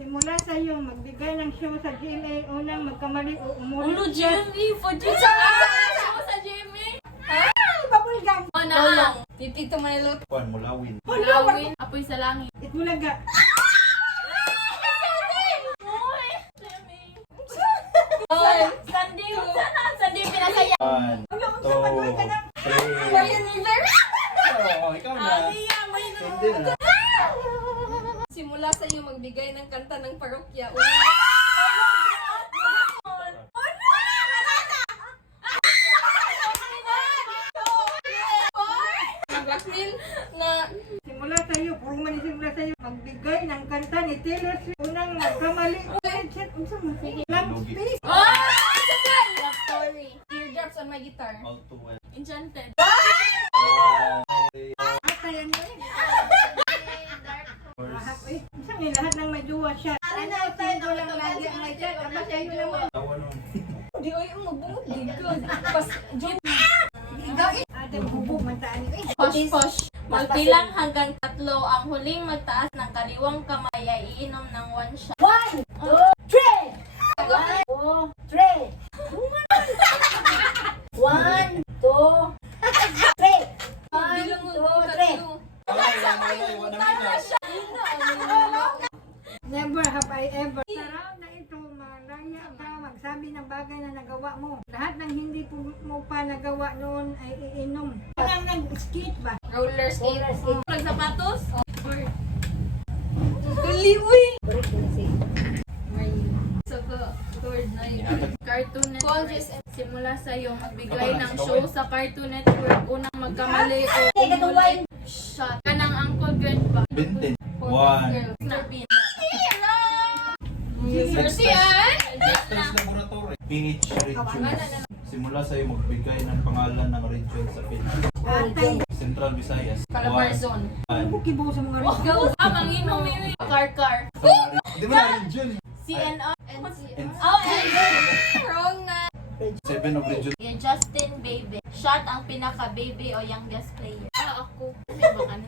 Simula sa iyo, magbigay ng show sa GMA, unang magkamali o Ulo, umulit. GMA! Fudge sa sa GMA! Babulgam! O na! Titito Manilot. Kuan mulawin. Mulawin. Apoy sa langit. Itbulaga. Oy! Sunday! Sana! Sunday pinasaya! 1, 2, 3. Oh, ikaw na. Hindi na. Simula sa iyo magbigay ng kanta ng parokya. Blackmail na Simula sa iyo, puro man yung simula sa iyo, magbigay ng kanta ni Taylor Swift, unang magkamali o unsa mo? Lang, Lugi. please. Love story. Teardrops on my guitar. All too well. Enchanted. Atayan mo eh. Lahat eh. Isang eh, lahat ng may duwa siya. Ano, tayo lang lagi ang may chat. Aba sa iyo naman. Tawa nun. Di ay magbungod gid. Pas joke. Ikaw eh. Adam, hubog man taan eh. Posh. Magbilang hanggang 3 ang huling magtaas ng kaliwang kamay ay iinom ng 1 shot. 1, 2, 3! 1, 2, 3! 1, 2, 3! 1, 2, 3! Never have I ever. Sarap na ito, malaya ka, magsabi ng bagay na nagawa mo. Lahat ng hindi mo pa nagawa noon ay iinom. Parang nag-skate ba? Roller skate. Roller skate. Sapatos. Daliwi. So, third na yun. Cartoon Network. Simula sa iyo magbigay ng show sa Cartoon Network. Unang magkamali o umulit. Shot. Kanang Uncle Grandpa. Bintin. One. 1. Mercian. Dexter's Laboratory. PH Regions. Simula sa iyo magbigay ng pangalan ng region sa Pilipinas. Atay. Central Visayas. Calabarzon. Bukibo sa mga rin. Go. Manginom yun. Car. Di ba na region? CNR. And Oh, wrong na. 7 of region. Justin Baby. Shot ang pinaka-baby o youngest player. Ako. Kasi baka na.